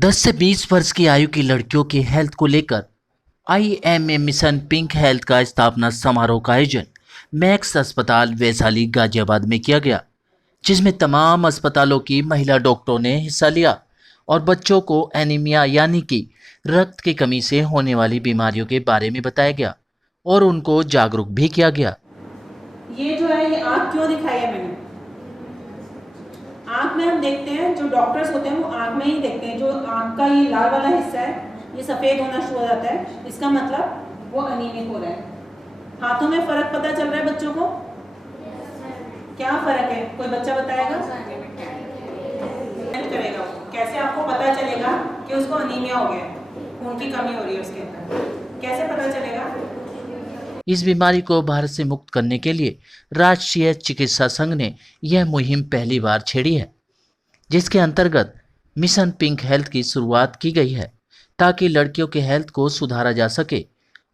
10 से 20 वर्ष की आयु की लड़कियों की हेल्थ को लेकर आईएमए मिशन पिंक हेल्थ का स्थापना समारोह का आयोजन मैक्स अस्पताल वैशाली गाजियाबाद में किया गया, जिसमें तमाम अस्पतालों की महिला डॉक्टरों ने हिस्सा लिया और बच्चों को एनीमिया यानी कि रक्त की कमी से होने वाली बीमारियों के बारे में बताया गया और उनको जागरूक भी किया गया। ये जो है ये आँख क्यों दिखाई है मैंने? आँख में हम देखते हैं, जो डॉक्टर्स होते हैं वो आँख में ही देखते हैं। जो आँख का ये लाल वाला हिस्सा है ये सफ़ेद होना शुरू हो जाता है, इसका मतलब वो अनीमिक हो रहा है। हाथों में फर्क पता चल रहा है बच्चों को? क्या फर्क है, कोई बच्चा बताएगा? करेगा कैसे आपको पता चलेगा कि उसको अनीमिया हो गया, खून की कमी हो रही है उसके अंदर, कैसे पता चलेगा? इस बीमारी को भारत से मुक्त करने के लिए राष्ट्रीय चिकित्सा संघ ने यह मुहिम पहली बार छेड़ी है, जिसके अंतर्गत मिशन पिंक हेल्थ की शुरुआत की गई है ताकि लड़कियों के हेल्थ को सुधारा जा सके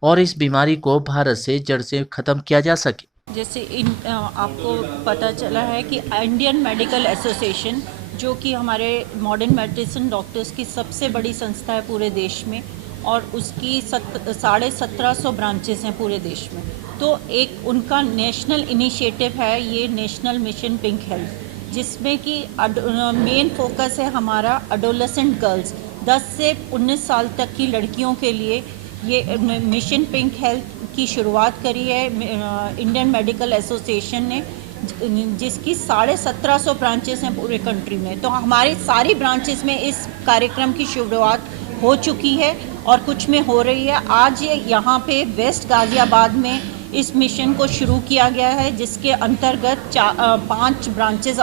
और इस बीमारी को भारत से जड़ से खत्म किया जा सके। जैसे आपको पता चला है कि इंडियन मेडिकल एसोसिएशन, जो कि हमारे मॉडर्न मेडिसिन डॉक्टर्स की सबसे बड़ी संस्था है पूरे देश में, और उसकी 1750 ब्रांचेस हैं पूरे देश में। तो एक उनका नेशनल इनिशिएटिव है ये नेशनल मिशन पिंक हेल्थ, जिसमें कि मेन फोकस है हमारा एडोलेसेंट गर्ल्स 10 से 19 साल तक की लड़कियों के लिए। ये मिशन पिंक हेल्थ की शुरुआत करी है इंडियन मेडिकल एसोसिएशन ने, जिसकी 1750 ब्रांचेस हैं पूरे कंट्री में। तो हमारी सारी ब्रांचेस में इस कार्यक्रम की शुरुआत हो चुकी है और कुछ में हो रही है। आज यहाँ पे वेस्ट गाजियाबाद में इस मिशन को शुरू किया गया है, जिसके अंतर्गत 5 ब्रांचेस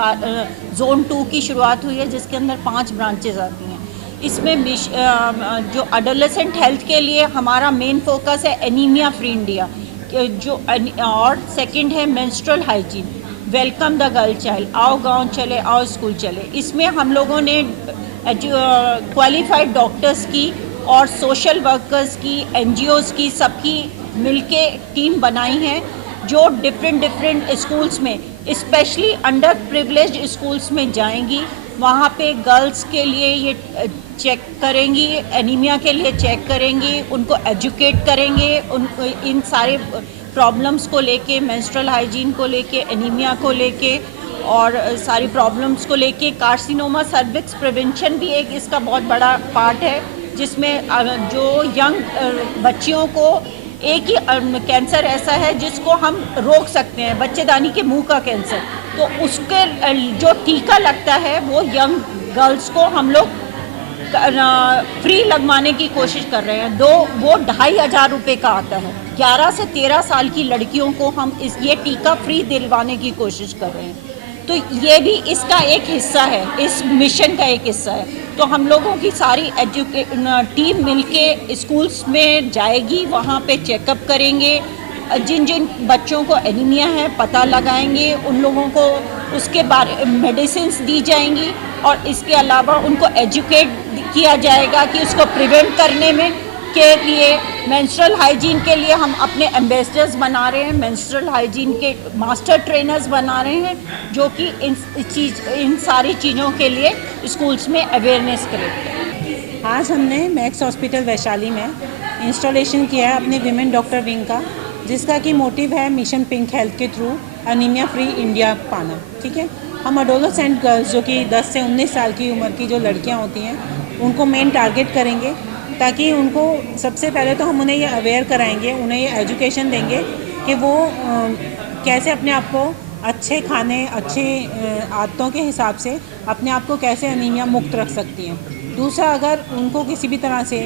जोन 2 की शुरुआत हुई है, जिसके अंदर 5 ब्रांचेस आती हैं। इसमें जो एडोलेसेंट हेल्थ के लिए हमारा मेन फोकस है एनीमिया फ्री इंडिया, जो और सेकंड है menstrual hygiene, welcome the girl child, आओ गांव चले आओ स्कूल चले। इसमें हम लोगों ने क्वालिफाइड डॉक्टर्स की और सोशल वर्कर्स की, एनजीओज़ की, सबकी मिलके टीम बनाई है, जो डिफरेंट स्कूल्स में, स्पेशली अंडर प्रिविलेज्ड स्कूल्स में जाएंगी। वहाँ पे गर्ल्स के लिए ये चेक करेंगी, एनीमिया के लिए चेक करेंगी, उनको एजुकेट करेंगे, उनको इन सारे प्रॉब्लम्स को लेके, मेंस्ट्रुअल हाइजीन को लेके, एनीमिया को लेके और सारी प्रॉब्लम्स को लेके। कार्सिनोमा सर्विक्स प्रिवेंशन भी एक इसका बहुत बड़ा पार्ट है, जिसमें जो यंग बच्चियों को एक ही कैंसर ऐसा है जिसको हम रोक सकते हैं, बच्चेदानी के मुंह का कैंसर। तो उसके जो टीका लगता है वो यंग गर्ल्स को हम लोग फ्री लगवाने की कोशिश कर रहे हैं। वो 2500 रुपये का आता है। 11 से 13 साल की लड़कियों को हम ये टीका फ्री दिलवाने की कोशिश कर रहे हैं। तो ये भी इसका एक हिस्सा है, इस मिशन का एक हिस्सा है। तो हम लोगों की सारी टीम मिलके स्कूल्स में जाएगी, वहाँ पे चेकअप करेंगे, जिन जिन बच्चों को एनीमिया है पता लगाएंगे, उन लोगों को उसके बारे मेडिसिन्स दी जाएंगी और इसके अलावा उनको एजुकेट किया जाएगा कि उसको प्रिवेंट करने में के लिए। मेंस्ट्रुअल हाइजीन के लिए हम अपने एम्बेसडर्स बना रहे हैं, मेंस्ट्रुअल हाइजीन के मास्टर ट्रेनर्स बना रहे हैं, जो कि इन सारी चीज़ों के लिए स्कूल्स में अवेयरनेस करेंगे। आज हमने मैक्स हॉस्पिटल वैशाली में इंस्टॉलेशन किया है अपने विमेन डॉक्टर विंग का, जिसका कि मोटिव है मिशन पिंक हेल्थ के थ्रू अनीमिया फ्री इंडिया पाना। ठीक है, हम एडोलेसेंट गर्ल्स जो कि 10 से 19 साल की उम्र की जो लड़कियां होती हैं उनको मेन टारगेट करेंगे, ताकि उनको सबसे पहले तो हम उन्हें ये अवेयर कराएंगे, उन्हें ये एजुकेशन देंगे कि वो कैसे अपने आप को अच्छे खाने, अच्छे आदतों के हिसाब से अपने आप को कैसे अनीमिया मुक्त रख सकती हैं। दूसरा, अगर उनको किसी भी तरह से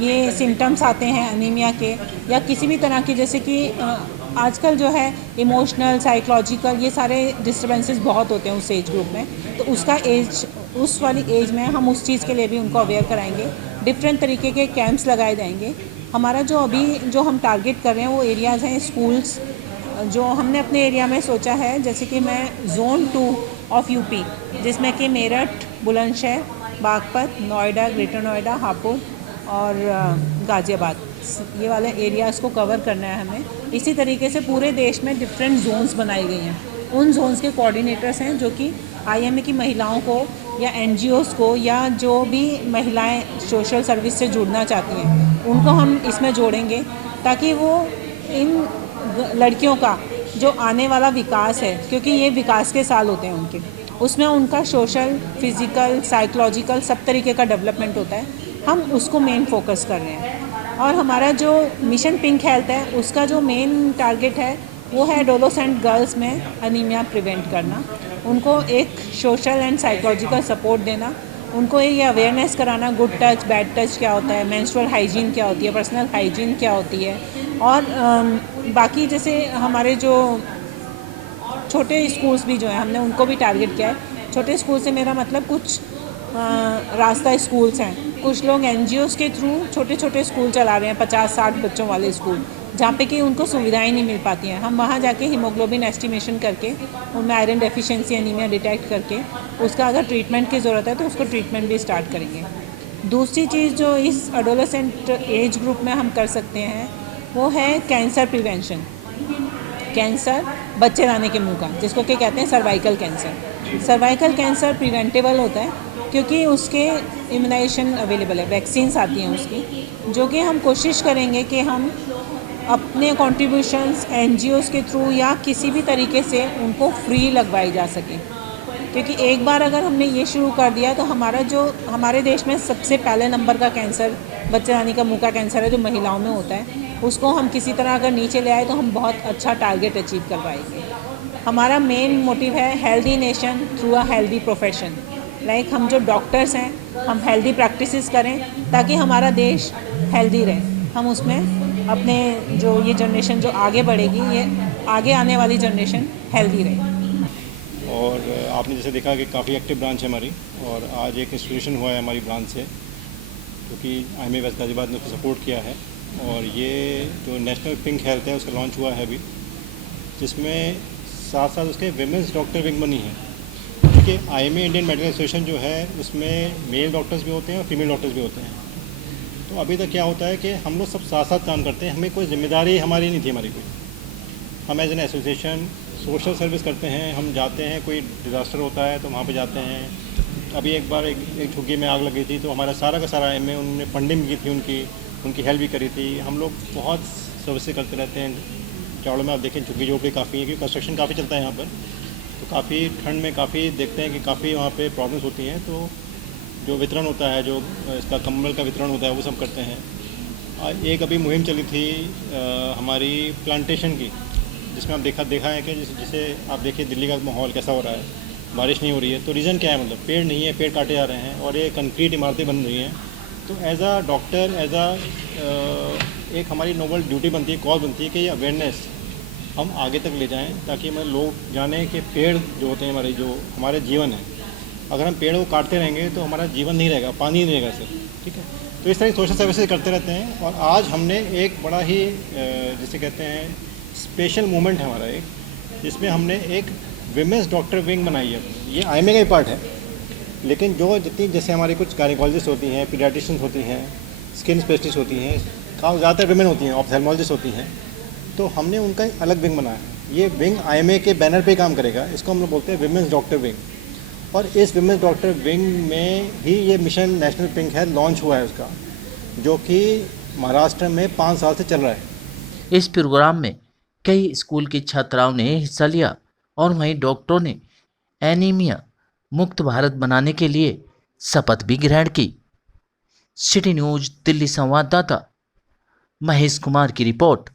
ये सिम्टम्स आते हैं अनीमिया के या किसी भी तरह की, जैसे कि आजकल जो है इमोशनल, साइकोलॉजिकल, ये सारे डिस्टर्बेंसेस बहुत होते हैं उस एज ग्रुप में, तो उसका एज, उस वाली एज में हम उस चीज़ के लिए भी उनको अवेयर कराएंगे। डिफरेंट तरीके के कैंप्स लगाए जाएंगे। हमारा जो हम टारगेट कर रहे हैं वो एरियाज़ हैं स्कूल्स, जो हमने अपने एरिया में सोचा है, जैसे कि मैं जोन 2 ऑफ यूपी, जिसमें कि मेरठ, बुलंदशहर, बागपत, नोएडा, ग्रेटर नोएडा, हापुड़ और गाज़ियाबाद, ये वाले एरियाज़ को कवर करना है हमें। इसी तरीके से पूरे देश में डिफरेंट जोन्स बनाई गई हैं। उन जोन्स के कोऑर्डिनेटर्स हैं जो कि आईएमए की महिलाओं को या एनजीओज़ को या जो भी महिलाएं सोशल सर्विस से जुड़ना चाहती हैं उनको हम इसमें जोड़ेंगे, ताकि वो इन लड़कियों का जो आने वाला विकास है, क्योंकि ये विकास के साल होते हैं उनके, उसमें उनका सोशल, फिज़िकल, साइकोलॉजिकल सब तरीके का डेवलपमेंट होता है, हम उसको मेन फोकस कर रहे हैं। और हमारा जो मिशन पिंक हेल्थ है उसका जो मेन टारगेट है वो है एडोलेसेंट गर्ल्स में अनीमिया प्रिवेंट करना, उनको एक सोशल एंड साइकोलॉजिकल सपोर्ट देना, उनको ये अवेयरनेस कराना गुड टच, बैड टच क्या होता है, मेंस्ट्रुअल हाइजीन क्या होती है, पर्सनल हाइजीन क्या होती है। और बाकी जैसे हमारे जो छोटे स्कूल्स भी जो हैं हमने उनको भी टारगेट किया है। छोटे स्कूल से मेरा मतलब कुछ रास्ता स्कूल्स हैं, कुछ लोग एनजीओज़ के थ्रू छोटे छोटे स्कूल चला रहे हैं, 50-60 बच्चों वाले स्कूल, जहाँ पे कि उनको सुविधाएं नहीं मिल पाती हैं। हम वहाँ जाके हीमोग्लोबिन एस्टिमेशन करके उनमें आयरन डेफिशिएंसी एनीमिया डिटेक्ट करके उसका अगर ट्रीटमेंट की ज़रूरत है तो उसको ट्रीटमेंट भी स्टार्ट करेंगे। दूसरी चीज़ जो इस एडोलेसेंट एज ग्रुप में हम कर सकते हैं वो है कैंसर प्रिवेंशन। कैंसर बच्चे दाने के मुंह का, जिसको क्या कहते हैं cervical cancer. Cervical cancer preventable होता है क्योंकि उसके इम्यूनाइजेशन अवेलेबल है, वैक्सीन्स आती हैं उसकी, जो कि हम कोशिश करेंगे कि हम अपने कॉन्ट्रीब्यूशंस एनजीओज़ के थ्रू या किसी भी तरीके से उनको फ्री लगवाई जा सके। क्योंकि एक बार अगर हमने ये शुरू कर दिया तो हमारा जो हमारे देश में सबसे पहले नंबर का कैंसर बच्चे दाने का मुंह का कैंसर है जो महिलाओं में होता है, उसको हम किसी तरह अगर नीचे ले आए तो हम बहुत अच्छा टारगेट अचीव कर पाएंगे। हमारा मेन मोटिव है healthy nation through a healthy profession. Like हम जो डॉक्टर्स हैं हम हेल्दी प्रैक्टिसेस करें ताकि हमारा देश हेल्दी रहे। हम उसमें अपने जो ये जनरेशन जो आगे बढ़ेगी, ये आगे आने वाली जनरेशन हेल्दी रहे। और आपने जैसे देखा कि काफ़ी एक्टिव ब्रांच है हमारी, और आज एक इंस्टीट्यूशन हुआ है हमारी ब्रांच से, क्योंकि IMA वेस्ट गाज़ियाबाद ने उसको सपोर्ट किया है। और ये जो नेशनल पिंक हेल्थ है उसका लॉन्च हुआ है अभी, जिसमें साथ साथ उसके विमेंस डॉक्टर विंग बनी है। क्योंकि IMA इंडियन मेडिकल एसोसिएशन जो है उसमें मेल डॉक्टर्स भी होते हैं और फीमेल डॉक्टर्स भी होते हैं। तो अभी तक क्या होता है कि हम लोग सब साथ साथ काम करते हैं, हमें कोई जिम्मेदारी हमारी नहीं थी हमारी कोई। हम as an association social service करते हैं, हम जाते हैं, कोई डिज़ास्टर होता है तो वहाँ पे जाते हैं। अभी एक बार एक झुग्गी में आग लग गई थी तो हमारा सारा का सारा IMA उन्होंने फंडिंग की थी, उनकी हेल्प भी करी थी। हम लोग बहुत सर्विसेज करते रहते हैं। चावड़ों में आप देखें झुग्गी झोपड़ी काफ़ी है, क्योंकि कंस्ट्रक्शन काफ़ी चलता है यहाँ पर, तो काफ़ी ठंड में काफ़ी देखते हैं कि काफ़ी वहाँ पे प्रॉब्लम्स होती हैं। तो जो वितरण होता है, जो इसका कंबल का वितरण होता है, वो सब करते हैं। एक अभी मुहिम चली थी हमारी प्लांटेशन की, जिसमें आप देखा है कि जैसे आप देखिए दिल्ली का माहौल कैसा हो रहा है, बारिश नहीं हो रही है। तो रीज़न क्या है, मतलब पेड़ नहीं है, पेड़ काटे जा रहे हैं और ये कंक्रीट इमारतें बन रही हैं। तो एज आ डॉक्टर, एक हमारी नोबल ड्यूटी बनती है, कॉज बनती है कि ये अवेयरनेस हम आगे तक ले जाएं, ताकि हमें लोग जाने कि पेड़ जो होते हैं हमारे, जो हमारे जीवन है, अगर हम पेड़ को काटते रहेंगे तो हमारा जीवन नहीं रहेगा, पानी नहीं रहेगा सिर्फ। ठीक है, तो इस तरह की सोशल सर्विसेज करते रहते हैं। और आज हमने एक बड़ा ही जिसे कहते हैं स्पेशल मोमेंट है हमारा एक, जिसमें हमने एक विमेंस डॉक्टर विंग बनाई है। ये IMA का ही पार्ट है, लेकिन जो जितनी जैसे हमारी कुछ गायनेकोलॉजिस्ट होती हैं, पीडियाट्रिशियंस होती हैं, स्किन स्पेशलिस्ट होती हैं, काफ़ी ज़्यादातर विमेन होती हैं, ऑप्थेल्मोलॉजिस्ट होती हैं, तो हमने उनका एक अलग विंग बनाया है। ये विंग IMA के बैनर पे काम करेगा, इसको हम लोग बोलते हैं विमेंस डॉक्टर विंग। और इस विमेंस डॉक्टर विंग में ही ये mission national pink health launch हुआ है उसका, जो कि महाराष्ट्र में 5 साल से चल रहा है। इस प्रोग्राम में कई स्कूल की छात्राओं ने हिस्सा लिया और वहीं डॉक्टरों ने एनीमिया मुक्त भारत बनाने के लिए शपथ भी ग्रहण की। सिटी न्यूज दिल्ली संवाददाता महेश कुमार की रिपोर्ट।